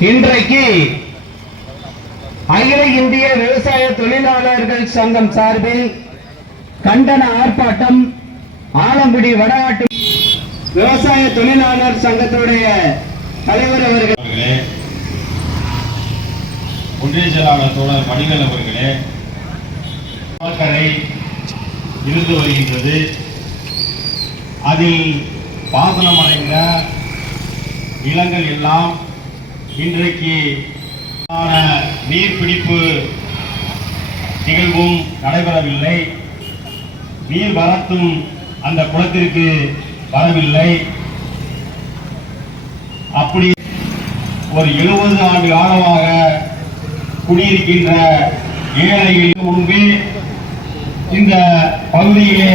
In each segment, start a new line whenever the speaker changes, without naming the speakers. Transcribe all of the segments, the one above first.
இன்றைக்கு அகில இந்திய விவசாய தொழிலாளர்கள் சங்கம் சார்பில் கண்டன ஆர்ப்பாட்டம் ஆலங்குடி வடநாட்டு விவசாய தொழிலாளர் சங்கத்துடைய தலைவர் அவர்கள்
அவர்களே ஒன்றிய செயலாளர் தோழர் மணிகள் அவர்களே இருந்து வருகின்றது. அதில் பாசனம் அடைந்த நிலங்கள் எல்லாம் இன்றைக்கு நீர்பிடிப்பு நிகழ்வும் நடைபெறவில்லை. நீர் வரத்தும் அந்த குளத்திற்கு வரவில்லை. அப்படி ஒரு எழுபது ஆண்டு காலமாக குடியிருக்கின்ற ஏழைகளுக்கு முன்பே இந்த பகுதியிலே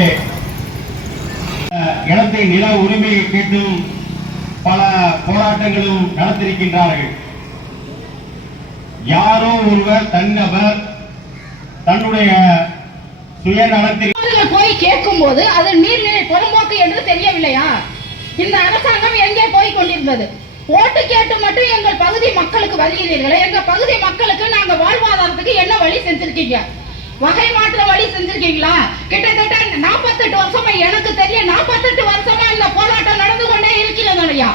அஹ், இடத்தை நில உரிமையை கேட்டும் பல போராட்டங்களும் நடத்திருக்கின்றார்கள். யாரோ ஒருவர் தன்னவர் தன்னுடைய சுயநலத்தில்
போய் கேட்கும் போது அது நீர்நிலை புறம்போக்கு என்று தெரியவில்லையா? இந்த அரசாங்கம் எங்கே போய் கொண்டிருந்தது? ஓட்டு கேட்டு மட்டும் எங்கள் பகுதி மக்களுக்கு வருகிறீர்களே எங்கள் பகுதி மக்களுக்கு நாங்க வாழ்வாதாரத்துக்கு என்ன வழி செஞ்சிருக்கீங்க? வகை மாற்ற வழி செஞ்சிருக்கீங்களா? கிட்டத்தட்ட நாற்பத்தெட்டு வருஷமா எனக்கு தெரிய நாற்பத்தெட்டு வருஷமா இந்த போராட்டம் நடந்து கொண்டே இருக்கிறது ஐயா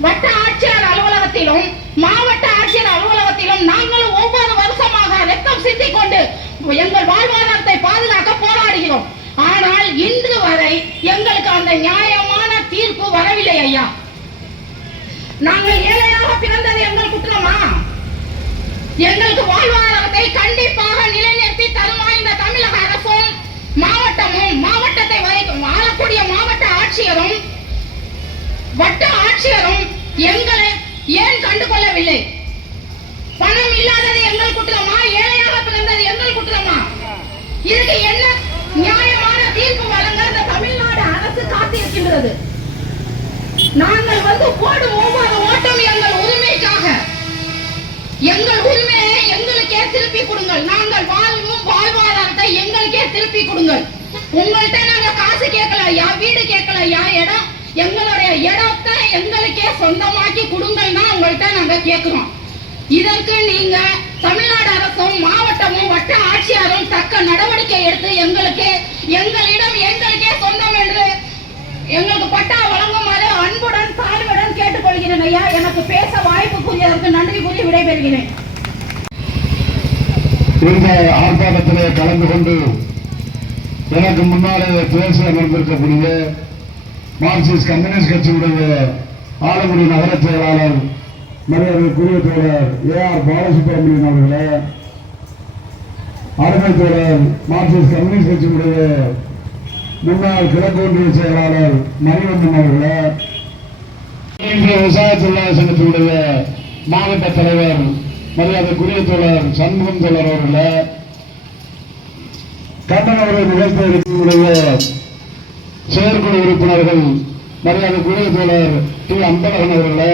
வட்ட ஆட்சியர் அலுவலகத்திலும் மாவட்ட ஆட்சியர் அலுவலகத்திலும் நாங்களும் ஒவ்வொரு வருஷமாக ரத்தம் சிந்திக் கொண்டு எங்கள் வாழ்வாதாரத்தை பாதுகாக்க போராடுகிறோம். ஆனால் இன்று வரை எங்களுக்கு அந்த நியாயமான தீர்ப்பு வரவில்லை ஐயா. நாங்கள் ஏழையாக பிறந்தது எங்கள் குற்றமா? எங்களுக்கு வாழ்வாதாரத்தை கண்டிப்பாக நிலைநிறுத்தி தருமா இந்த தமிழக அரசும் மாவட்டமும் மாவட்டத்தை வரைக்கும் ஆளக்கூடிய மாவட்ட ஆட்சியரும் வட்ட ஆட்சியரும் எங்களை ஏன் கண்டுகொள்ளவில்லை? பணம் இல்லாதது எங்கள் குற்றமா? ஏழையாக பிறந்தது எங்கள் குற்றமா? இதுக்கு என்ன நியாயமான தீர்ப்பு வழங்க இந்த தமிழ்நாடு அரசு காத்திருக்கின்றது? நாங்கள் வந்து போடும் ஒவ்வொரு ஓட்டம் எங்கள் உரிமைக்காக. எங்கள் உரிமையை எங்களுக்கே திருப்பி கொடுங்கள். நாங்கள் வாழ்வும் வாழ்வாதாரத்தை எங்களுக்கே திருப்பி கொடுங்கள். உங்கள்கிட்ட நாங்க காசு கேட்கல ஐயா வீடு கேட்கல ஐயா இடம் எங்களுடைய இடத்தை எங்களுக்கே சொந்தமாக்கி கொடுங்கள்னா உங்கள்கிட்ட நாங்க கேட்கிறோம். இதற்கு நீங்க தமிழ்நாடு அரசும் மாவட்டமும் வட்ட ஆட்சியாரும் தக்க நடவடிக்கை எடுத்து எங்களுக்கு எங்களிடம் எங்களுக்கே சொந்தம் என்று எங்களுக்கு பட்டா வழங்குமாறு அன்புடன் தாழ்வுடன் கேட்டுக்கொள்கிறேன் ஐயா எனக்கு பேச வாய்ப்பு கூறியதற்கு நன்றி கூறி விடைபெறுகிறேன்.
இந்த ஆர்ப்பாட்டத்திலே கலந்து கொண்டு எனக்கு முன்னாலே பேச அமர்ந்திருக்கக்கூடிய மார்க்சிஸ்ட் கம்யூனிஸ்ட் கட்சியுடைய ஆலங்குடி நகர செயலாளர் மரியாதைக்குரிய தோழர் ஏ ஆர் பாலசுப்ரமணியன் அவர்களே அருமை தோழர் மார்க்சிஸ்ட் கம்யூனிஸ்ட் கட்சியுடைய முன்னாள் கிழக்கொன்றிய செயலாளர் மணிவண்ணன் அவர்களே இன்று விவசாய தொழிலாளர் சங்கத்தினுடைய மாவட்ட தலைவர் மரியாதைக்குரிய தோழர் சண்முகம் தோழர் அவர்களே கண்டன உரை செயற்குழு உறுப்பினர்கள் மரியாதைக்குரிய தோழர் டி. அன்பழகன் அவர்களே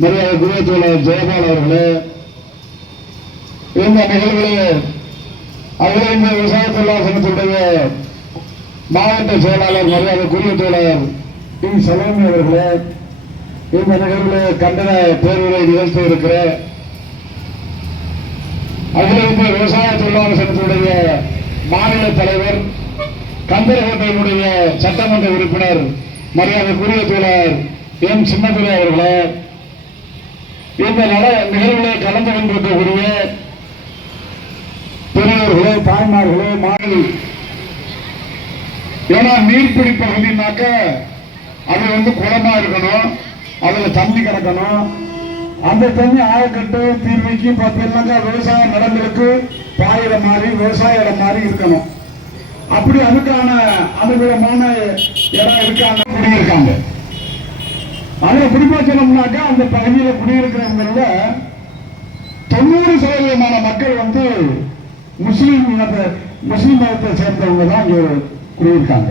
மரியாதைக்குரிய தோழர் ஜெயபால் அவர்களே இந்த நிகழ்வுகளே அகில இந்திய விவசாய தொழிலாளர் மாவட்ட செயலாளர் மரியாதைக்குரிய தோழர் டி. சலோமி அவர்களே இந்த நிகழ்வில் கண்டன பேருரை நிகழ்த்த இருக்கிற அகில இந்திய விவசாய தொழிலாளர் சங்கத்துடைய மாநில தலைவர் கந்தரகோட்டையினுடைய சட்டமன்ற உறுப்பினர் மரியாதைக்குரிய தோழர் எம். சின்னதுரை அவர்களே இந்த நல நிகழ்வில் கலந்து கொண்டிருக்கக்கூடிய பெரியவர்களே தாய்மார்களே மாநில ஏன்னா நீர்பிடி பகுதினாக்க அது வந்து குளமா இருக்கணும். அதுல தண்ணி கிடக்கணும் அந்த தண்ணி ஆயக்கட்டு தீர்வைக்கு பார்த்தீங்கன்னாக்கா விவசாய நிலங்களுக்கு பாயிற மாதிரி விவசாய இடம் மாதிரி இருக்கணும். அப்படி அதுக்கான அனுகூலமான இடம் இருக்காங்க குடியிருக்காங்க. அதுல குடிப்போச்சனம்னாக்கா அந்த பகுதியில் குடியிருக்கிறவங்கள தொண்ணூறு சதவீதமான மக்கள் வந்து முஸ்லீம் மதத்தை முஸ்லீம் மதத்தை சேர்ந்தவங்க தான் இங்கே குடியிருக்காங்க.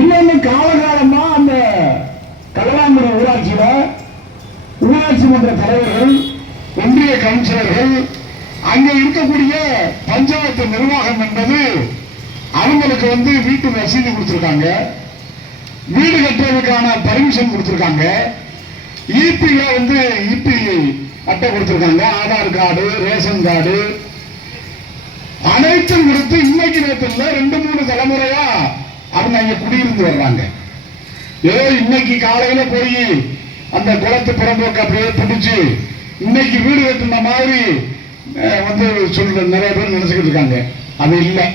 இன்னொன்னு காலகாலமா அந்த கலவாங்குடி ஊராட்சியில ஊராட்சி மன்ற தலைவர்கள் ஒன்றிய கவுன்சிலர்கள் அங்கே இருக்கக்கூடிய பஞ்சாயத்து நிர்வாகம் என்பது அவங்களுக்கு வந்து வீட்டு வசதி கொடுத்துருக்காங்க. வீடு கட்டுறதுக்கான பர்மிஷன் கொடுத்துருக்காங்க. இபில வந்து இபி அட்டை கொடுத்துருக்காங்க. Aadhaar card ration card. அனைத்தும் கொடுத்து இன்னைக்கு நேரத்தில் ரெண்டு மூணு தலைமுறையா அவங்க அங்க குடியிருந்து வர்றாங்க. ஏதோ இன்னைக்கு காலையில போய் அந்த குளத்து புறம்போக்கு அப்படியே பிடிச்சு இன்னைக்கு வீடு கட்டின மாதிரி வந்து சொல்ற நிறைய பேர் நினைச்சுக்கிட்டு இருக்காங்க. அது இல்லை.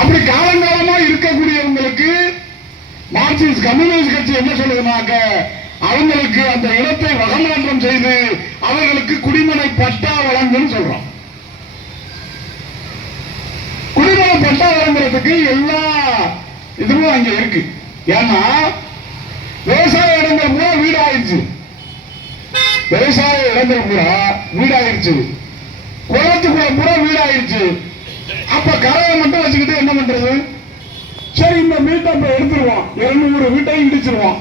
அப்படி காலங்காலமா இருக்கக்கூடியவங்களுக்கு மார்க்சிஸ்ட் கம்யூனிஸ்ட் கட்சி என்ன சொல்லுதுனாக்க அவங்களுக்கு அந்த இடத்தை வகமாற்றம் செய்து அவர்களுக்கு குடிமனை பட்டா வழங்குன்னு சொல்றோம். குடிமனை பட்டா வழங்குறதுக்கு எல்லா இதுவும் அங்க இருக்கு. ஏன்னா விவசாய இடங்கள் பூரா வீடு ஆயிடுச்சு விவசாய இடங்கள் பூரா வீடு ஆயிடுச்சு குளத்துக்குள்ள பூரா வீடு ஆயிடுச்சு அப்ப கரையை மட்டும் வச்சுக்கிட்டு என்ன பண்றது? சரி இந்த வீட்டை எடுத்துருவான் எடுத்துருவோம். இருநூறு வீட்டை இடிச்சிருவோம்.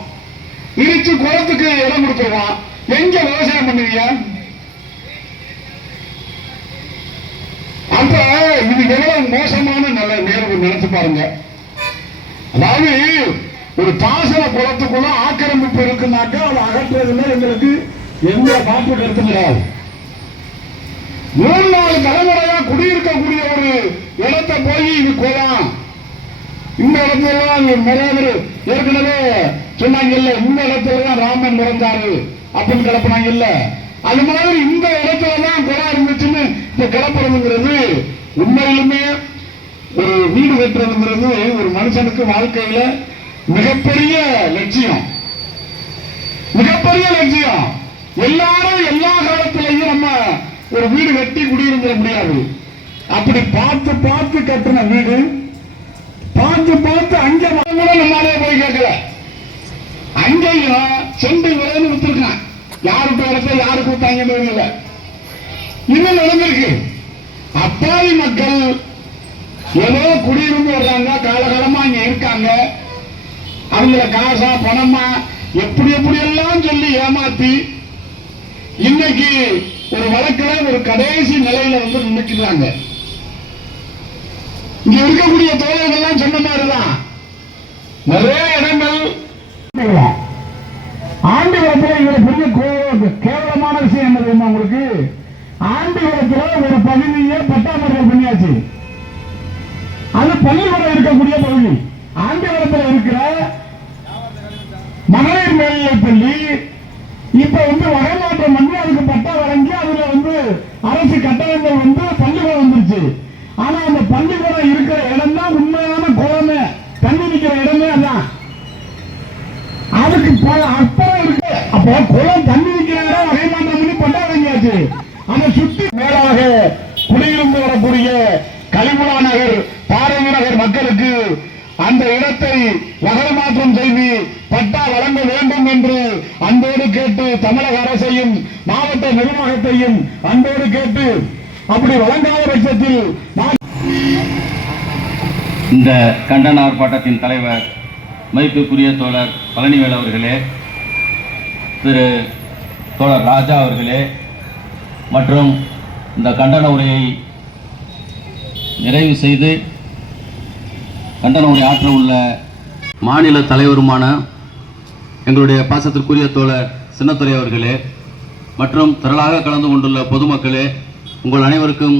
இடிச்சு குளத்துக்கு இடம் கொடுத்துருவோம். எங்க விவசாயம் பண்ணுவீங்க? அப்ப இது எவ்வளவு மோசமான நிலை நிகழ்வு நினைச்சு பாருங்க. அதாவது ஒரு பாசன குளத்துக்குள்ள ஆக்கிரமிப்பு இருக்குனாக்கா அதை அகற்றுறதுல எங்களுக்கு எந்த மாற்று கருத்து கிடையாது. மூணு நாலு தலைமுறையா குடியிருக்கக்கூடிய ஒரு இடத்தை போய் இது குளம் இந்த இடத்துல எல்லாம் நிறைய பேர் ஏற்கனவே இந்த இடத்துல தான் ராமன் பிறந்தாரு அப்படின்னு கிளப்புனாங்கல்ல. அது மாதிரி இந்த இடத்துல தான் குளம் இருந்துச்சுன்னு இப்ப கிளப்புறதுங்கிறது உண்மையிலுமே ஒரு வீடு கட்டுறதுங்கிறது ஒரு மனுஷனுக்கு வாழ்க்கையில மிகப்பெரிய லட்சியம். மிகப்பெரிய லட்சியம். எல்லாரும் எல்லா காலத்திலையும் நம்ம ஒரு வீடு கட்டி குடியிருந்துட முடியாது. அப்படி பார்த்து பார்த்து கட்டின வீடு பார்த்து பார்த்து அங்க மரம் கூட நம்மளாலே போய் கேட்கல. அங்கேயும் செண்டு விலைன்னு வித்துருக்கான். யாருக்கு இடத்த யாரு கூட்டாங்கன்னு இல்லை இன்னும் நடந்திருக்கு. அப்பாவி மக்கள் ஏதோ குடியிருந்து வர்றாங்க காலகாலமா இங்க இருக்காங்க. அவங்கள காசா பணமா எப்படி எப்படி எல்லாம் சொல்லி ஏமாத்தி இன்னைக்கு ஒரு வழக்குல ஒரு கடைசி நிலையில வந்து நின்னுக்கிறாங்க இங்க இருக்கக்கூடிய தோழர்கள்லாம் சொன்ன மாதிரிதான். நிறைய இடங்கள் ஆண்டுகளத்துல இதுல பெரிய கோ- கேவலமான விஷயம் என்ன தெரியுமா உங்களுக்கு? ஆண்டுகளத்துல ஒரு பகுதியை பட்டாமரம் பண்ணியாச்சு. அது பள்ளிக்கூடம் இருக்கக்கூடிய பகுதி. ஆண்டுகளத்துல இருக்கிற மகளிர் மேல்நிலைப் பள்ளி. இப்ப வந்து வகைமாற்றம் பண்ணி அதுக்கு பட்டா வழங்கி அதுல வந்து அரசு கட்டணங்கள் வந்து பள்ளிக்கூடம் வந்துருச்சு. ஆனா அந்த பள்ளிக்கூடம் இருக்கிற இடம் தான் உண்மையான குளமே தண்ணி நிக்கிற இடமே அதான். அதுக்கு பல அர்த்தம் இருக்கு. அப்போ குளம் தண்ணி நிக்கிற இடம் வகைமாற்றம் பண்ணி பட்டா வாங்கியாச்சு. அதை சுத்தி மேலாக குடியிருந்து வரக்கூடிய கலிமுலா நகர் பாரதி நகர் மக்களுக்கு அந்த இடத்தை வகை மாற்றம் செய்து பட்டா வழங்க வேண்டும் என்று அன்போடு கேட்டு தமிழக அரசையும் மாவட்ட நிர்வாகத்தையும் அன்போடு கேட்டு அப்படி வழங்காத பட்சத்தில்
இந்த கண்டன ஆர்ப்பாட்டத்தின் தலைவர் மதிப்புக்குரிய தோழர் பழனிவேல் அவர்களே திரு தோழர் ராஜா அவர்களே மற்றும் இந்த கண்டன உரையை நிறைவு செய்து கண்டன உரை ஆற்ற உள்ள மாநில தலைவருமான எங்களுடைய பாசத்திற்குரிய தோழர் சின்னத்துறை அவர்களே மற்றும் திரளாக கலந்து கொண்டுள்ள பொதுமக்களே உங்கள் அனைவருக்கும்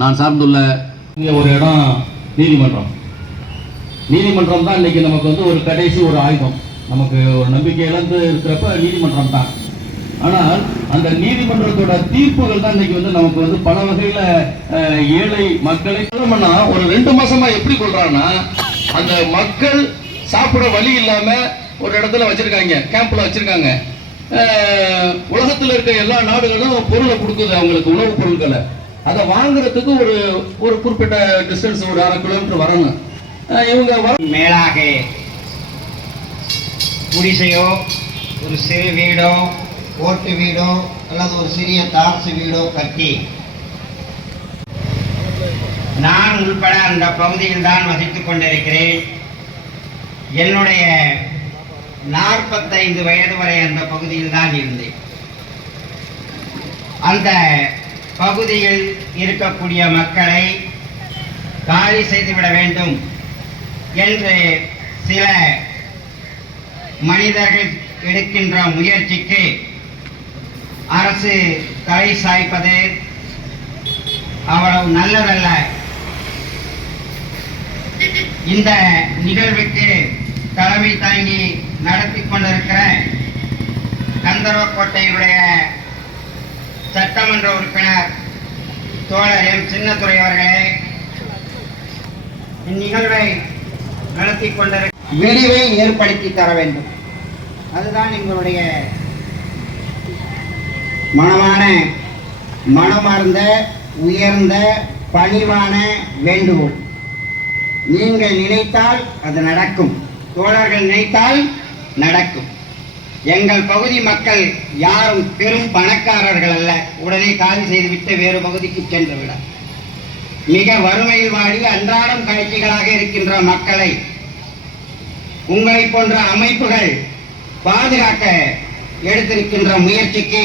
நான் சார்ந்துள்ள ஒரு இடம் நீதிமன்றம். நீதிமன்றம் தான் இன்னைக்கு நமக்கு வந்து ஒரு கடைசி ஒரு ஆயுதம். நமக்கு ஒரு நம்பிக்கை இழந்து இருக்கிறப்ப நீதிமன்றம் தான். ஆனால் அந்த நீதிமன்றத்தோட தீர்ப்புகள் தான் இன்னைக்கு வந்து நமக்கு வந்து பல வகையில அஹ், ஏழை மக்களை சொல்லணும்னா ஒரு ரெண்டு மாசமா எப்படி கொள்றாங்கன்னா அந்த மக்கள் சாப்பிட வழி இல்லாம ஒரு இடத்துல வச்சிருக்காங்க கேம்ப்ல வச்சிருக்காங்க. உலகத்தில் உலகத்துல இருக்க எல்லா நாடுகளும் பொருளை கொடுக்குது அவங்களுக்கு உணவுப் பொருட்களை. அதை வாங்குறதுக்கு ஒரு ஒரு குறிப்பிட்ட டிஸ்டன்ஸ் ஒரு அரை கிலோமீட்டர் வரணும். இவங்க
மேலாக குடிசையோ ஒரு சிறு வீடோ ஓட்டு வீடோ அல்லது ஒரு சிறிய தார்சு வீடோ கட்டி. நான் உள்பட அந்த பகுதியில் தான் வசித்துக் கொண்டிருக்கிறேன். என்னுடைய நாற்பத்தைந்து வயது வரை அந்த பகுதியில் தான் இருந்தேன். அந்த பகுதியில் இருக்கக்கூடிய மக்களை காலி செய்துவிட வேண்டும் என்று சில மனிதர்கள் எடுக்கின்ற முயற்சிக்கு அரசு தலை சாய்ப்பது அவ்வளவு நல்லதல்ல. இந்த நிகழ்வுக்கு தலைமை தாங்கி நடத்தி கொண்டிருக்கிற கந்தர்வக்கோட்டையுடைய சட்டமன்ற உறுப்பினர் தோழர் எம். சின்னத்துறை அவர்களே இந்நிகழ்வை நடத்தி கொண்டிருக்க விரிவை ஏற்படுத்தி தர வேண்டும். அதுதான் எங்களுடைய மனமான மனமார்ந்த உயர்ந்த பணிவான வேண்டுகோள் நீங்கள் நினைத்தால் அது நடக்கும். தோழர்கள் நினைத்தால் நடக்கும். எங்கள் பகுதி மக்கள் யாரும் பெரும் பணக்காரர்கள் அல்ல. உடனே காலி செய்துவிட்டு வேறு பகுதிக்கு சென்று விட மிக வறுமையில் வாடி அன்றாடம் காட்சிகளாக இருக்கின்ற மக்களை உங்களை போன்ற அமைப்புகள் பாதுகாக்க எடுத்திருக்கின்ற முயற்சிக்கு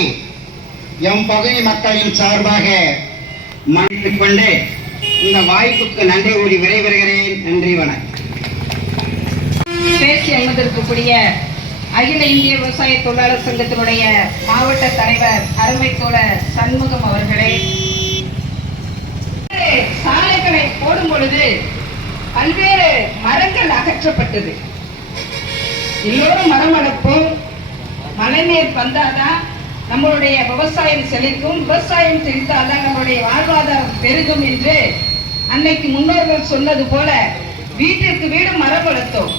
எம் பகுதி மக்களின் சார்பாக மன்னித்துக் கொண்டு இந்த வாய்ப்புக்கு நன்றி கூறி விரைவருகிறேன் நன்றி வணக்கம்.
பேசி அமர்ந்திருக்கக்கூடிய அகில இந்திய விவசாய தொழிலாளர் சங்கத்தினுடைய மாவட்ட தலைவர் அருமைத்தோழர் சண்முகம் அவர்களே. சாலைகளை போடும் பொழுது பல்வேறு மரங்கள் அகற்றப்பட்டது. எல்லோரும் மரம் வளர்ப்போம் மழைநீர் வந்தாதான் நம்மளுடைய விவசாயம் செழிக்கும் விவசாயம் செழித்தால்தான் நம்மளுடைய வாழ்வாதாரம் பெருகும் என்று அன்னைக்கு முன்னோர்கள் சொன்னது போல வீட்டிற்கு வீடு மரம் வளர்த்தோம்.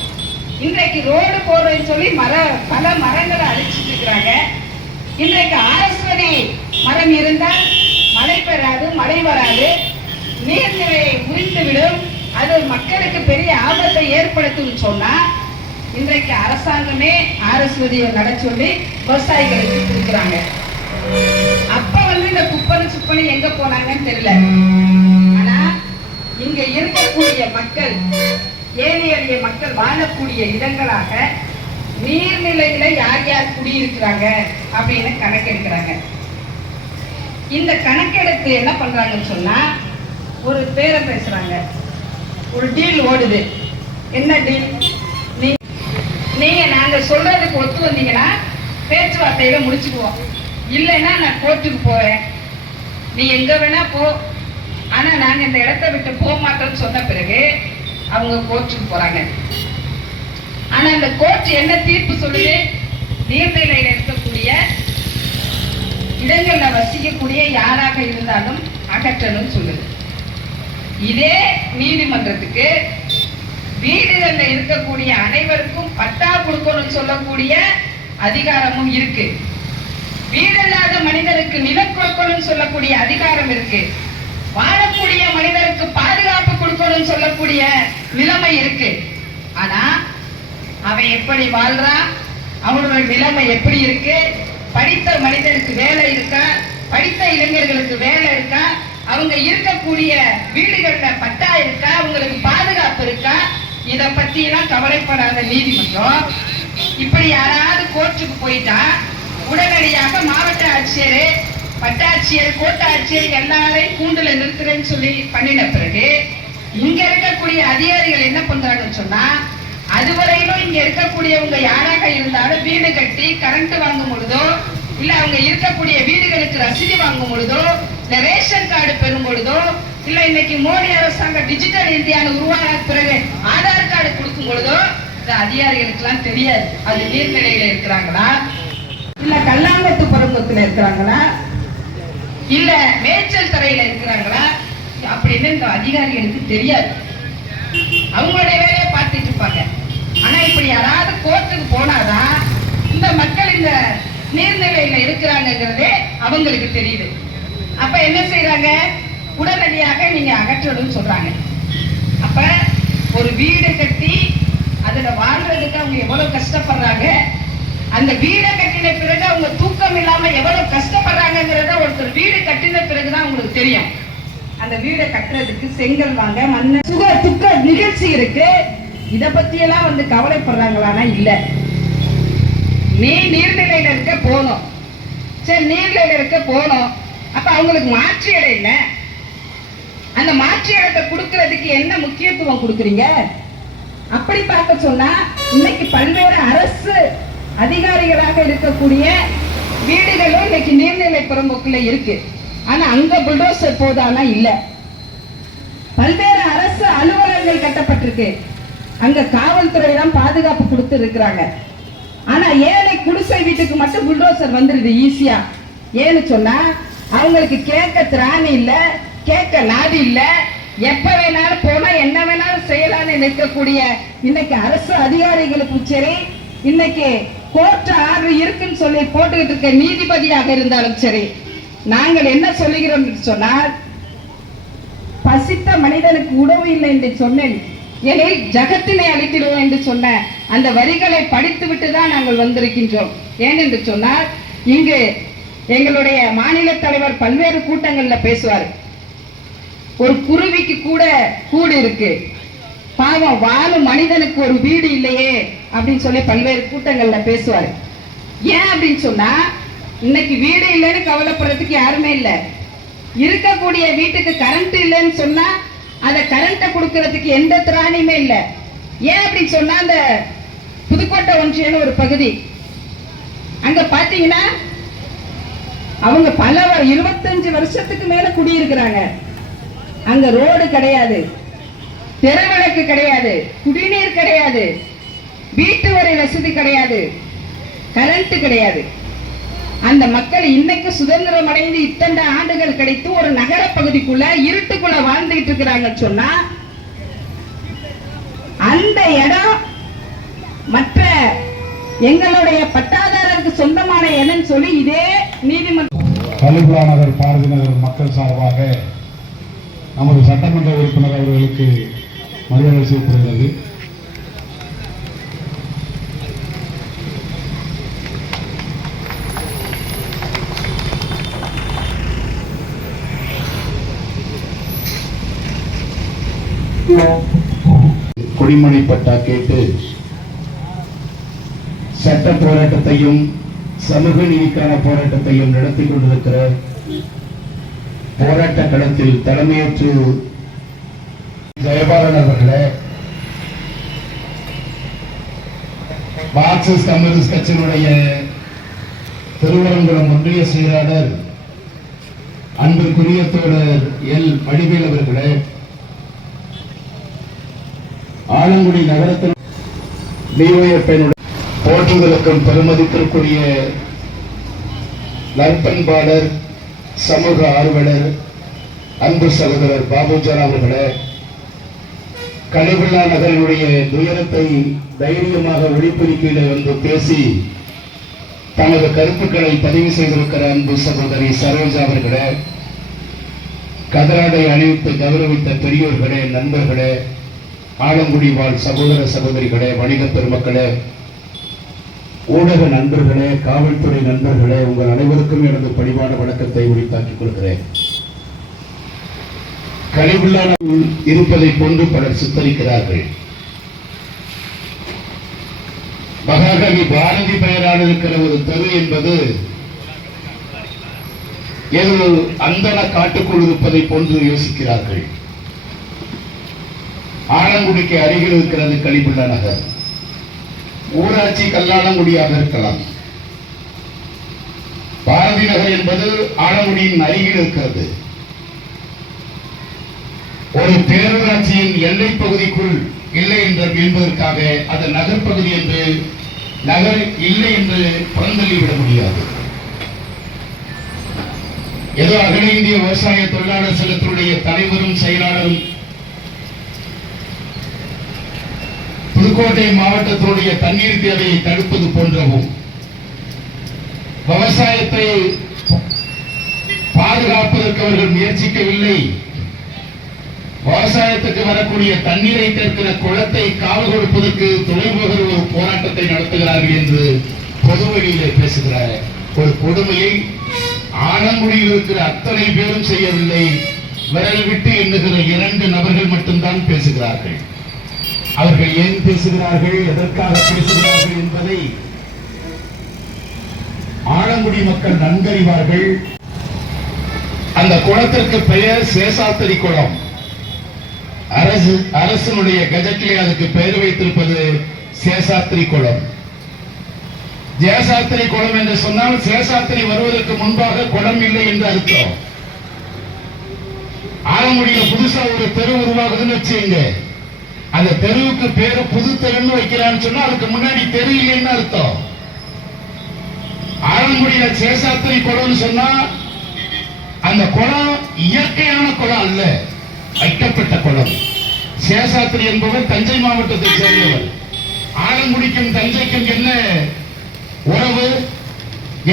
இன்றைக்கு ரோடு போடுறேன்னு சொல்லி மர பல மரங்களை அழிச்சிட்டு இருக்கிறாங்க. இன்றைக்கு ஆரஸ்வதி மரம் இருந்தால் மழை பெறாது மழை வராது. நீர்நிலையை உறிந்துவிடும் அது மக்களுக்கு பெரிய ஆபத்தை ஏற்படுத்தும் சொன்னா இன்றைக்கு அரசாங்கமே ஆரஸ்வதியை நட சொல்லி விவசாயிகளுக்கு கொடுக்குறாங்க. அப்ப வந்து இந்த குப்பனை சுப்பனு எங்க போனாங்கன்னு தெரியல. ஆனா இங்க இருக்கக்கூடிய மக்கள் ஏழை எளிய மக்கள் வாழக்கூடிய இடங்களாக நீர்நிலையில யார் யார் குடியிருக்கிறாங்க அப்படின்னு கணக்கெடுக்கிறாங்க. இந்த கணக்கெடுத்து என்ன பண்றாங்கன்னு சொன்னா ஒரு பேரை பேசுறாங்க. ஒரு டீல் ஓடுது. என்ன டீல்? நீங்க நாங்க சொல்றதுக்கு ஒத்து வந்தீங்கன்னா பேச்சுவார்த்தையில முடிச்சுக்குவோம். இல்லைன்னா நான் கோர்ட்டுக்கு போறேன் நீ எங்க வேணா போ. ஆனா நாங்க இந்த இடத்த விட்டு போக மாட்டோம்னு சொன்ன பிறகு அவங்க கோர்ட்டுக்கு போறாங்க. ஆனா அந்த கோர்ட் என்ன தீர்ப்பு சொல்லுது? நீர்நிலையில இருக்கக்கூடிய இடங்கள்ல வசிக்கக்கூடிய யாராக இருந்தாலும் அகற்றணும் சொல்லுது. இதே நீதிமன்றத்துக்கு வீடுகள்ல இருக்கக்கூடிய அனைவருக்கும் பட்டா கொடுக்கணும்னு சொல்லக்கூடிய அதிகாரமும் இருக்கு. வீடில்லாத மனிதருக்கு நிலம் கொடுக்கணும்னு சொல்லக்கூடிய அதிகாரம் இருக்கு. வாழக்கூடிய மனிதருக்கு பாதுகாப்பு கொடுக்கணும்னு சொல்லக்கூடிய நிலைமை இருக்கு. ஆனா அவன் எப்படி வாழ்றான் அவனோட நிலைமை எப்படி இருக்கு? படித்த மனிதருக்கு வேலை இருக்கா? படித்த இளைஞர்களுக்கு வேலை இருக்கா? அவங்க இருக்கக்கூடிய வீடுகள்ல பட்டா இருக்கா? அவங்களுக்கு பாதுகாப்பு இருக்கா? இதை பத்தி எல்லாம் கவலைப்படாத நீதிமன்றம். இப்படி யாராவது கோர்ட்டுக்கு போயிட்டா உடனடியாக மாவட்ட ஆட்சியர் வட்டாட்சியர் கோட்டாட்சியர் எல்லாரையும் கூண்டுல நிறுத்துறேன்னு சொல்லி பண்ணின பிறகு இங்க இருக்கக்கூடிய அதிகாரிகள் என்ன பண்றாங்கன்னு சொன்னா அதுவரையிலும் இங்க இருக்கக்கூடியவங்க யாராக இருந்தாலும் வீடு கட்டி கரண்ட் வாங்கும் பொழுதோ இல்ல அவங்க இருக்கக்கூடிய வீடுகளுக்கு ரசீது வாங்கும் பொழுதோ இல்ல ரேஷன் கார்டு பெறும் பொழுதோ இல்ல இன்னைக்கு மோடி அரசாங்கம் டிஜிட்டல் இந்தியான்னு உருவான பிறகு ஆதார் கார்டு கொடுக்கும் பொழுதோ இந்த அதிகாரிகளுக்கு எல்லாம் தெரியாது. அது நீர்நிலையில இருக்கிறாங்களா? இல்ல கல்லாங்கத்து பருவத்துல இருக்கிறாங்களா? இல்ல மேய்ச்சல் தரையில இருக்கிறாங்களா? அப்படின்னு இந்த அதிகாரிகளுக்கு தெரியாது. அவங்களுடைய வேலையை பார்த்துட்டு இருப்பாங்க. ஆனா இப்படி யாராவது கோர்ட்டுக்கு போனாதான் இந்த மக்கள் இந்த நீர்நிலையில இருக்கிறாங்கிறதே அவங்களுக்கு தெரியுது. அப்ப என்ன செய்யறாங்க உடனடியாக நீங்க அகற்றணும்னு சொல்றாங்க. அப்ப ஒரு வீடு கட்டி அதுல வாழ்றதுக்கு அவங்க எவ்வளவு கஷ்டப்படுறாங்க அந்த வீடை கட்டின பிறகு அவங்க தூக்கம் இல்லாம எவ்வளவு கஷ்டப்படுறாங்கிறத ஒருத்தர் வீடு கட்டின பிறகுதான் அவங்களுக்கு தெரியும். அந்த வீடை கட்டுறதுக்கு செங்கல் வாங்க மண்ண சுக துக்க நிகழ்ச்சி இருக்கு. இத பத்தியெல்லாம் வந்து கவலைப்படுறாங்களானா இல்ல. நீ நீர்நிலையில இருக்க போனோம் சரி நீர்நிலையில இருக்க போனோம் அப்ப அவங்களுக்கு மாற்று இடம் அந்த மாற்று இடத்தை கொடுக்கறதுக்கு என்ன முக்கியத்துவம் கொடுக்குறீங்க? அப்படி பார்க்க சொன்னா இன்னைக்கு பல்வேறு அரசு அதிகாரிகளாக இருக்கக்கூடிய வீடுகளும் இன்னைக்கு நீர்நிலை புறம்போக்குல இருக்கு. ஆனா அங்க புல்டோசர் போதானா? இல்ல. பல்வேறு அரசு அலுவலகங்கள் கட்டப்பட்டிருக்கு. அங்க காவல்துறை தான் பாதுகாப்பு கொடுத்து இருக்கிறாங்க ஆனா ஏழை குடிசை வீட்டுக்கு மட்டும் புல்டோசர் வந்துருது ஈஸியா ஏன்னு சொன்னா அவங்களுக்கு கேட்க திராணி இல்லை கேட்க நாடு இல்ல. எப்ப வேணாலும் போனா என்ன வேணாலும் செய்யலாம்னு நிற்கக்கூடிய இன்னைக்கு அரசு அதிகாரிகளுக்கும் சரி இன்னைக்கு கோர்ட் ஆர்டர் இருக்குன்னு சொல்லி போட்டுக்கிட்டு இருக்க நீதிபதியாக இருந்தாலும் சரி நாங்கள் என்ன சொல்லுகிறோம் என்று சொன்னால் பசித்த மனிதனுக்கு உணவு இல்லை என்று சொன்னேன். எனில் ஜகத்தினை அழித்திடுவோம் என்று சொன்ன அந்த வரிகளை படித்துவிட்டு தான் நாங்கள் வந்திருக்கின்றோம். ஏனென்று சொன்னால் இங்கு எங்களுடைய மாநில தலைவர் பல்வேறு கூட்டங்களில் பேசுவார். ஒரு குருவிக்கு கூட கூடு இருக்கு. பாவம் வாழும் மனிதனுக்கு ஒரு வீடு இல்லையே அப்படின்னு சொல்லி பல்வேறு கூட்டங்கள்ல பேசுவார். ஏன் அப்படின்னு சொன்னா இன்னைக்கு வீடு இல்லைன்னு கவலைப்படுறதுக்கு யாருமே இல்லை. இருக்கக்கூடிய வீட்டுக்கு கரண்ட் இல்லைன்னு சொன்னா அந்த கரண்ட்டை கொடுக்கறதுக்கு எந்த திராணியுமே இல்லை. ஏன் அப்படின்னு சொன்னா அந்த புதுக்கோட்டை ஒன்றியம்னு ஒரு பகுதி. அங்க பாத்தீங்கன்னா அவங்க பல இருபத்தஞ்சு வருஷத்துக்கு மேல குடியிருக்கிறாங்க. அங்க ரோடு கிடையாது. தெருவிளக்கு கிடையாது. குடிநீர் கிடையாது. வீட்டு வரை வசதி கிடையாது. கரண்ட் கிடையாது. அந்த மக்கள் இன்னைக்கு சுதந்திரம் அடைந்து இத்தனை ஆண்டுகள் கிடைத்து ஒரு நகர பகுதிக்குள்ள இருட்டுக்குள்ள வாழ்ந்துகிட்டு இருக்கிறாங்க சொன்னா அந்த இடம் மற்ற எங்களுடைய பட்டாதாரருக்கு சொந்தமான இடம்னு சொல்லி இதே நீதிமன்றம்
நகர் பாரதி நகர் மக்கள் சார்பாக நமது சட்டமன்ற உறுப்பினர் அவர்களுக்கு மரியாதை செய்யப்படுகிறது
குடிமொழி பட்டா கேட்டு சட்ட போராட்டத்தையும் சமூக நீதிக்கான போராட்டத்தையும் நடத்தி கொண்டிருக்கிற போராட்ட களத்தில் தலைமையேற்று ஜெயபாலன் அவர்களே மார்க்சிஸ்ட் கம்யூனிஸ்ட் கட்சியினுடைய திருவரங்குளம் ஒன்றிய செயலாளர் அன்புக்குரிய தோழர் எல். வடிவேல் அவர்களே ஆலங்குடி நகரத்தில் டிஒஎஃப்ஐனுடைய போற்றுதலுக்கும் பெருமதிப்பிற்குரிய நற்பண்பாளர் சமூக ஆர்வலர் அன்பு சகோதரர் பாபுஜான் அவர்களே கலிபுல்லா நகரினுடைய துயரத்தை தைரியமாக ஒளிப்பெருக்கியில வந்து பேசி தனது கருத்துக்களை பதிவு செய்திருக்கிற அன்பு சகோதரி சரோஜா அவர்களே கதராடை அணிவித்து கௌரவித்த பெரியோர்களே நண்பர்களே ஆலங்குடி வாழ் சகோதர சகோதரிகளே வணிக பெருமக்களே ஊடக நண்பர்களே காவல்துறை நண்பர்களே உங்கள் அனைவருக்கும் எனது பணிவான வணக்கத்தை உரித்தாக்கிக் கொள்கிறேன். கலிவுள்ளான இருப்பதை போன்று பலர் சித்தரிக்கிறார்கள். மகாகவி பாரதி பெயரால் இருக்கிற ஒரு தெரு என்பது ஏதோ அந்தன காட்டுக்குள் இருப்பதை போன்று யோசிக்கிறார்கள். ஆலங்குடிக்கு அருகில் இருக்கிறது கலிபுள்ள நகர். ஊராட்சி கல்லாளங்குடியாக இருக்கலாம். பாரதி நகர் என்பது ஆலங்குடியின் அருகில் இருக்கிறது. ஒரு பேரூராட்சியின் எல்லை பகுதிக்குள் இல்லை என்ற என்பதற்காக அது நகர்ப்பகுதி என்று நகர் இல்லை என்று புறந்தள்ளிவிட முடியாது. ஏதோ அகில இந்திய விவசாய தொழிலாளர் சங்கத்தினுடைய தலைவரும் செயலாளரும் புதுக்கோட்டை மாவட்டத்தினுடைய தண்ணீர் தேவையை தடுப்பது போன்றவும் விவசாயத்தை பாதுகாப்பதற்கு அவர்கள் முயற்சிக்கவில்லை. விவசாயத்துக்கு வரக்கூடிய தண்ணீரை தேர்க்கிற குளத்தை காவல் கொடுப்பதற்கு துறைமுகர் ஒரு போராட்டத்தை நடத்துகிறார்கள் என்று பொதுவெளியிலே பேசுகிற ஒரு கொடுமையை ஆலங்குடியில் இருக்கிற அத்தனை பேரும் செய்யவில்லை. விரல் விட்டு எண்ணுகிற இரண்டு நபர்கள் மட்டும்தான் பேசுகிறார்கள். அவர்கள் ஏன் பேசுகிறார்கள் எதற்காக பேசுகிறார்கள் என்பதை ஆலங்குடி மக்கள் நன்கறிவார்கள். அந்த குளத்திற்கு பெயர் சேசாத்திரி குளம். அரசு அரசனுடைய கஜட்டிலே அதுக்கு பெயர் வைத்திருப்பது சேசாத்திரி குளம். ஜேசாத்திரி குளம் என்று சொன்னால் சேசாத்திரி வருவதற்கு முன்பாக குளம் இல்லை என்று அர்த்தம். ஆலங்குடியில புதுசா ஒரு தெரு உருவாகுதுன்னு வச்சுங்க அந்த தெருவுக்கு பேரு புது தெருன்னு வைக்கிறான்னு சொன்னா அதுக்கு முன்னாடி தெரு இல்லைன்னு அர்த்தம். ஆலங்குடியில சேஷாத்திரி குளம்னு சொன்னா அந்த குளம் இயற்கையான குளம் அல்ல வைக்கப்பட்ட குளம். சேஷாத்திரி என்பவர் தஞ்சை மாவட்டத்தை சேர்ந்தவர். ஆலங்குடிக்கும் தஞ்சைக்கும் என்ன உறவு?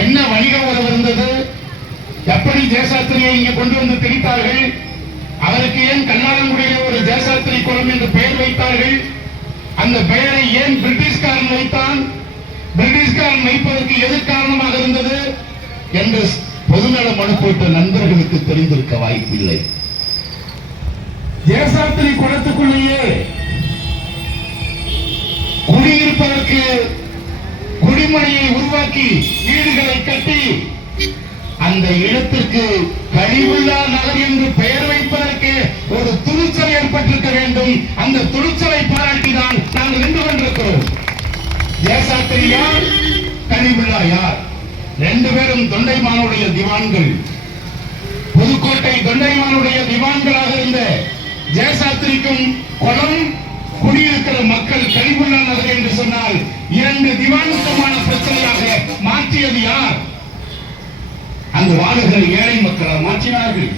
என்ன வணிக உறவு இருந்தது? எப்படி தேசாத்திரியை இங்க கொண்டு வந்து திணித்தார்கள்? அவருக்கு ஏன் கண்ணாலங்குடியில ஒரு தேசாத்திரி குளம் என்று பெயர் வைத்தார்கள்? அந்த பெயரை ஏன் பிரிட்டிஷ்காரன் வைத்தான்? பிரிட்டிஷ்காரன் வைப்பதற்கு எது காரணமாக இருந்தது? என்று பொதுநல மனு போட்ட நண்பர்களுக்கு தெரிந்திருக்க வாய்ப்பில்லை. தேசாத்திரி குளத்துக்குள்ளேயே குடியிருப்பதற்கு குடிமனையை உருவாக்கி வீடுகளை கட்டி அந்த இடத்திற்கு கழிவுள்ளா நகர் என்று பெயர் வைப்பதற்கு ஒரு துணிச்சல் ஏற்பட்டிருக்க வேண்டும். அந்த துணிச்சலை பாராட்டிதான் நாங்கள் நின்று கொண்டிருக்கிறோம். தேசாத்திரி யார் கழிவுள்ளா யார்? ரெண்டு பேரும் தொண்டைமானுடைய திவான்கள். புதுக்கோட்டை தொண்டைமானுடைய திவான்களாக இருந்த ஜெயசாத்திரிக்கும் குளம் குடியிருக்கிற மக்கள் கழிவுள்ளா நகர் என்று சொன்னால் இரண்டு திவானுக்கமான பிரச்சனையாக மாற்றியது யார்? அங்கு வாழுகிற ஏழை மக்களை மாற்றினார்கள்.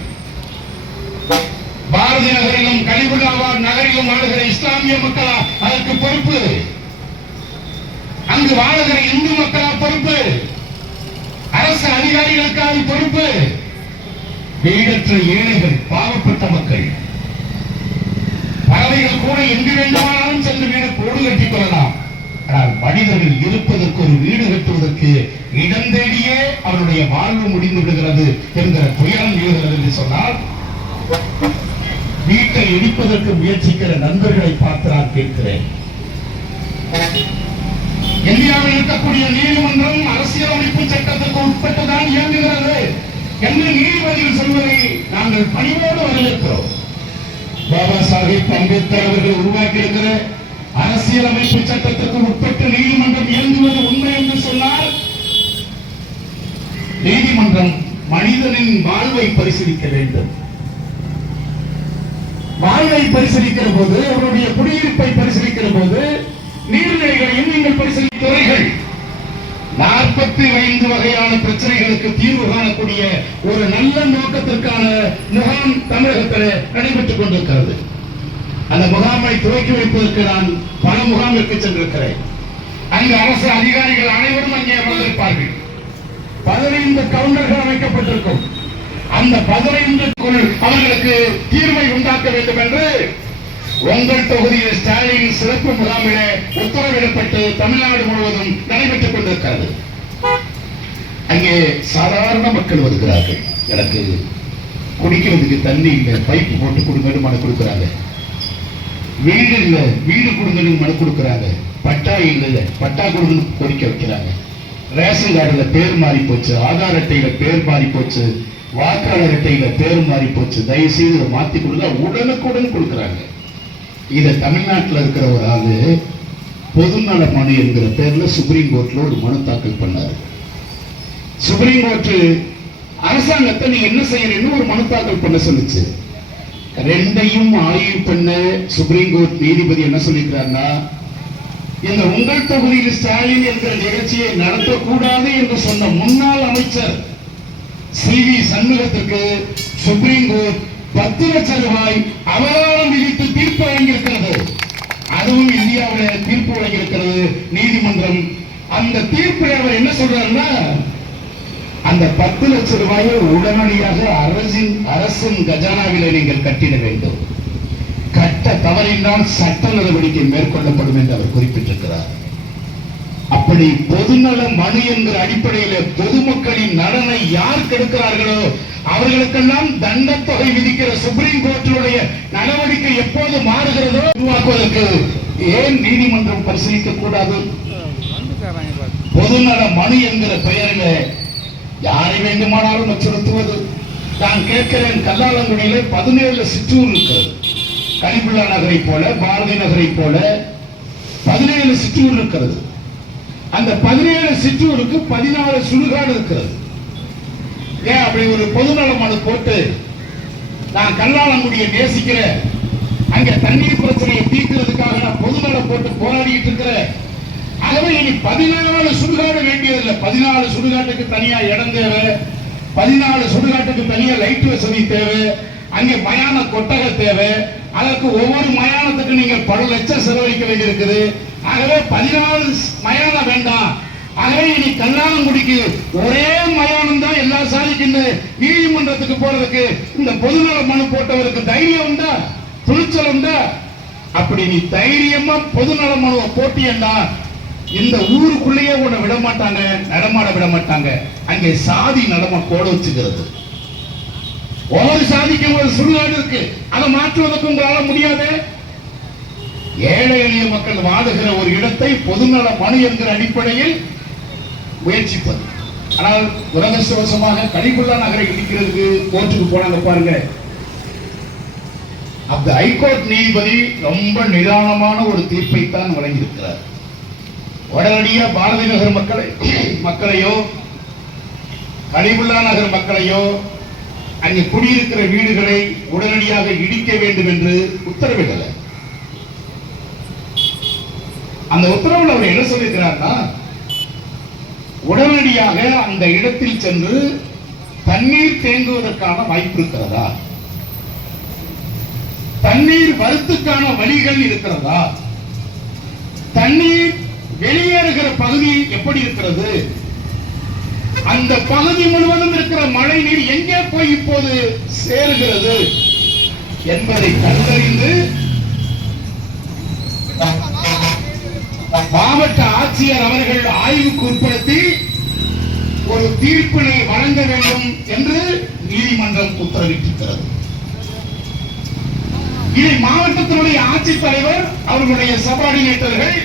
பாரதி நகரிலும் கலிபுல்லாவா நகரிலும் வாழுகிற இஸ்லாமிய மக்களா அதற்கு பொறுப்பு. அங்கு வாழுகிற இந்து மக்களா பொறுப்பு. அரசு அதிகாரிகளுக்கு அது பொறுப்பு. வீடற்ற ஏழைகள் பாவப்பட்ட மக்கள். பறவைகள் கூட எங்கு வேண்டுமானாலும் சென்று வீடு கூடு கட்டிக் கொள்ளலாம். ஆனால் மனிதர்கள் இருப்பதற்கு ஒரு வீடு கட்டுவதற்கு இடம் தேடியே அவருடைய வாழ்வு முடிந்து விடுகிறது என்கிற துயரம் எழுகிறது என்று சொன்னால் வீட்டை இடிப்பதற்கு முயற்சிக்கிற நண்பர்களை பார்த்து நான் கேட்கிறேன். இந்தியாவில் இருக்கக்கூடிய நீதிமன்றம் அரசியலமைப்பு சட்டத்துக்கு உட்பட்டுதான் இயங்குகிறது என்று நீதிபதிகள் சொல்வதை நாங்கள் பணிவோடு வரவேற்கிறோம். பாபா சாஹிப் அம்பேத்கர் அவர்கள் உருவாக்கி இருக்கிற அரசியலமைப்பு சட்டத்திற்கு உட்பட்டு நீதிமன்றம் இயங்குவது உண்மை என்று சொன்னால் நீதிமன்றம் மனிதனின் வாழ்வை பரிசீலிக்க வேண்டும். வாழ்வை பரிசீலிக்கிற போது அவருடைய குடியிருப்பை பரிசீலிக்கிற போது நீர்நிலைகளையும் நீங்கள் பரிசீலிக்க துறைகள். நாற்பத்தி ஐந்து வகையான பிரச்சனைகளுக்கு தீர்வு காணக்கூடிய ஒரு நல்ல நோக்கத்திற்கான முகாம் தமிழகத்தில் நடைபெற்றுக் கொண்டிருக்கிறது. அந்த முகாமை துவக்கி வைப்பதற்கு நான் பல முகாமிற்கு சென்றிருக்கிறேன். அங்கு அரசு அதிகாரிகள் அனைவரும் அங்கே அமர்ந்திருப்பார்கள். பதினைந்து கவுண்டர்கள் அமைக்கப்பட்டிருக்கும். அந்த பதினைந்துக்குள் அவர்களுக்கு தீர்வை உண்டாக்க வேண்டும் என்று உங்கள் தொகுதியில் ஸ்டாலின் சிறப்பு முகாமில உத்தரவிடப்பட்டு தமிழ்நாடு முழுவதும் நடைபெற்றுக் கொண்டிருக்கிறது. அங்கே சாதாரண மக்கள் வருகிறார்கள். எனக்கு குடிக்கிறதுக்கு தண்ணி இல்லை பைப்பு போட்டு கொடுங்கன்னு மனு கொடுக்குறாங்க. வீடு இல்லை. வீடு கொடுங்கன்னு மனு கொடுக்குறாங்க. பட்டா இல்லை. பட்டா கொடுங்கன்னு கோரிக்கை வைக்கிறாங்க. ரேஷன் கார்டுல பேர் மாறி போச்சு. ஆதார் அட்டையில பேர் மாறி போச்சு. வாக்காளர் அட்டையில பேர் மாறி போச்சு. தயவு செய்து இதை மாத்தி கொடுங்க. உடனுக்குடன் கொடுக்குறாங்க. இதை தமிழ்நாட்டுல இருக்கிற ஒரு ஆளு பொதுநல மனு என்கிற பேர்ல சுப்ரீம் கோர்ட்ல ஒரு மனு தாக்கல் பண்ணாரு. சுப்ரீம் கோர்ட் அரசாங்கத்தை நீ என்ன செய்யணும்னு ஒரு மனு தாக்கல் பண்ண சொல்லுச்சு. ரெண்டையும் ஆய்வு பண்ண சுப்ரீம் கோர்ட் நீதிபதி என்ன சொல்லிக்கிறாருன்னா இந்த உங்கள் தொகுதியில் ஸ்டாலின் என்கிற நிகழ்ச்சியை நடத்தக்கூடாது என்று சொன்ன முன்னாள் அமைச்சர் சி வி சண்முகத்திற்கு சுப்ரீம் கோர்ட் பத்து லட்சம் ரூபாய் அபராதம் விதித்து தீர்ப்பு வழங்கியிருக்கிறது. அதுவும் இந்தியாவில் தீர்ப்பு வழங்கியிருக்கிறது நீதிமன்றம். அந்த தீர்ப்பில் அவர் என்ன சொல்றாருன்னா அந்த பத்து லட்சம் ரூபாயை உடனடியாக அரசின் அரசின் கஜானாவிலே நீங்கள் கட்டிட வேண்டும். கட்ட தவறினால் சட்ட நடவடிக்கை மேற்கொள்ளப்படும் என்று அவர் குறிப்பிட்டிருக்கிறார். அப்படி பொதுநல மனு என்கிற அடிப்படையில பொதுமக்களின் நலனை யார் கெடுக்கிறார்களோ அவர்களுக்கெல்லாம் தண்டத்தொகை விதிக்கிற சுப்ரீம் கோர்ட்டினுடைய நடவடிக்கை எப்போது மாறுகிறதோ உருவாக்குவதற்கு ஏன் நீதிமன்றம் பரிசீலிக்க கூடாது? பொதுநல மனு என்கிற பெயரில யாரை வேண்டுமானாலும் அச்சுறுத்துவது. நான் கேட்கிறேன் கல்லாலங்குடியில பதினேழு சிற்றூர் இருக்கிறது கனிபுல்லா நகரை போல பாரதி நகரை போல பதினேழு சிற்றூர் இருக்கிறது. அந்த பதினேழு சிற்றூருக்கு பதினாலு சுடுகாடு இருக்கிறது. ஏன் அப்படி ஒரு பொதுநல மனு போட்டு நான் கல்லாலங்குடியை நேசிக்கிறேன்? அங்க தண்ணீர் பிரச்சனையை தீர்க்கிறதுக்காக நான் பொதுநல போட்டு போராடிட்டு இருக்கிறேன். ஆகவே இனி பதினாலு சுடுகாடு வேண்டியதில்லை. பதினாலு சுடுகாட்டுக்கு தனியா இடம் தேவை. பதினாலு சுடுகாட்டுக்கு தனியா லைட் வசதி தேவை. அங்கே மயான கொட்டக தேவை. அதற்கு ஒவ்வொரு மயானத்துக்கு நீங்க பல லட்சம் செலவழிக்க வேண்டியிருக்குது. ஆகவே பதினாலு மயானம் வேண்டாம். ஆகவே இனி கல்லாணங்குடிக்கு ஒரே மயானம் தான் எல்லா சாதிக்குன்னு நீதிமன்றத்துக்கு போறதுக்கு இந்த பொதுநல மனு போட்டவருக்கு தைரியம் உண்டா? துணிச்சல் உண்டா? அப்படி நீ தைரியமா பொதுநல மனுவை போட்டியன்னா இந்த ஊருக்குள்ளேயே உன்னை விட மாட்டாங்க நடமாட விட மாட்டாங்க அங்கே சாதி நடமா கோட வச்சுக்கிறது. ஒவ்வொரு சாதிக்கும் ஒரு சுடுகாடு இருக்கு. அதை மாற்றுவதற்கு உங்களால முடியாது? ஏழை எளிய மக்கள் வாடுகிற ஒரு இடத்தை பொதுநல மனு என்கிற அடிப்படையில் முயற்சிப்பது. ஆனால் துரதிருஷ்டவசமாக கலிகுல்லா நகரை இடிக்கிறதுக்கு கோர்ட்டுக்கு போனாங்க பாருங்க. அந்த ஹைகோர்ட் நீதிபதி ரொம்ப நிதானமான ஒரு தீர்ப்பை தான் வழங்கியிருக்கிறார். உடனடியா பாரதி நகர் மக்களை மக்களையோ கலிபுல்லா நகர் மக்களையோ அங்கே குடியிருக்கிற வீடுகளை உடனடியாக இடிக்க வேண்டும் என்று உத்தரவிடல. அந்த உத்தரவில் அவர் என்ன சொல்லியிருக்கிறார்னா உடனடியாக அந்த இடத்தில் சென்று தண்ணீர் தேங்குவதற்கான வாய்ப்பு இருக்கிறதா? தண்ணீர் வரத்துக்கான வழிகள் இருக்கிறதா? தண்ணீர் வெளியேறுகிற பகுதி எப்படி இருக்கிறது? அந்த பகுதி முழுவதும் இருக்கிற மழை நீர் எங்கே போய் இப்போது சேருகிறது என்பதை கண்டறிந்து மாவட்ட ஆட்சியர் அவர்கள் ஆய்வுக்கு உட்படுத்தி ஒரு தீர்ப்பினை வழங்க வேண்டும் என்று நீதிமன்றம் உத்தரவிட்டிருக்கிறது. இதை மாவட்டத்தினுடைய ஆட்சித்தலைவர் அவர்களுடைய சபார்டினேட்டர்கள்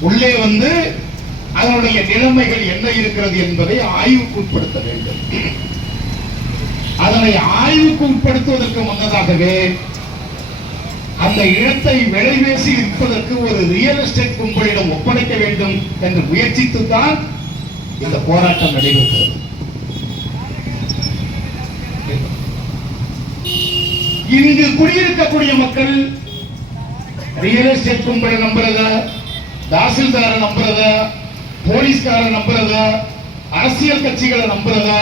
உள்ளே வந்து அதனுடைய நிலைமைகள் என்ன இருக்கிறது என்பதை ஆய்வுக்கு உட்படுத்த வேண்டும். அதனை ஆய்வுக்கு உட்படுத்துவதற்கு முன்னதாகவே அந்த இடத்தை விலைவேசி விற்பதற்கு ஒரு ரியல் எஸ்டேட் கும்பலிடம் ஒப்படைக்க வேண்டும் என்று முயற்சித்துத்தான் இந்த போராட்டம் நடைபெறுகிறது இங்கு குடியிருக்கக்கூடிய மக்கள் ரியல் எஸ்டேட் கும்பலை நம்புறதா? தாசில்தாரை நம்புறதா போலீஸ்கார நம்புறதா அரசியல் கட்சிகளை நம்புறதா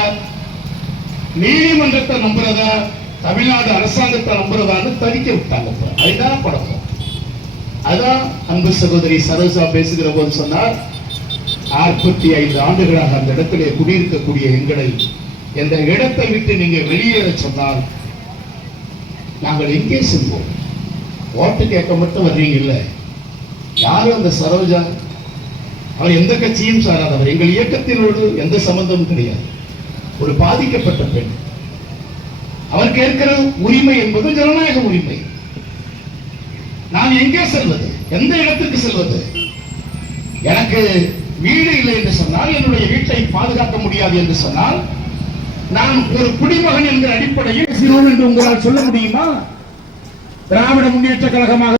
நீதிமன்றத்தை நம்புறதா தமிழ்நாடு அரசாங்கத்தை நம்புறதான்னு தணிக்க விட்டாங்க அதுதான் படம். அதான் அன்பு சகோதரி சரோசா பேசுகிற போது சொன்னார் நாற்பத்தி ஐந்து ஆண்டுகளாக அந்த இடத்திலே குடியிருக்கக்கூடிய எங்களை இந்த இடத்தை விட்டு நீங்க வெளியேற சொன்னால் நாங்கள் எங்கே செல்வோம்? ஓட்டு கேட்க மட்டும் வர்றீங்கல்ல? யாரும் அந்த சரோஜா? அவர் எந்த கட்சியும் சாராதவர் எங்கள் இயக்கத்தினோடு எந்த சம்பந்தமும் கிடையாது. ஒரு பாதிக்கப்பட்ட பெண். அவர் கேட்கிற உரிமை என்பது ஜனநாயக உரிமை. நான் எங்கே செல்வது? எந்த இடத்துக்கு செல்வது? எனக்கு வீடு இல்லை என்று சொன்னால் என்னுடைய வீட்டை பாதுகாக்க முடியாது என்று சொன்னால் நான் ஒரு குடிமகன் என்கிற அடிப்படையில் என்று உங்களால் சொல்ல முடியுமா? திராவிட முன்னேற்ற கழகமாக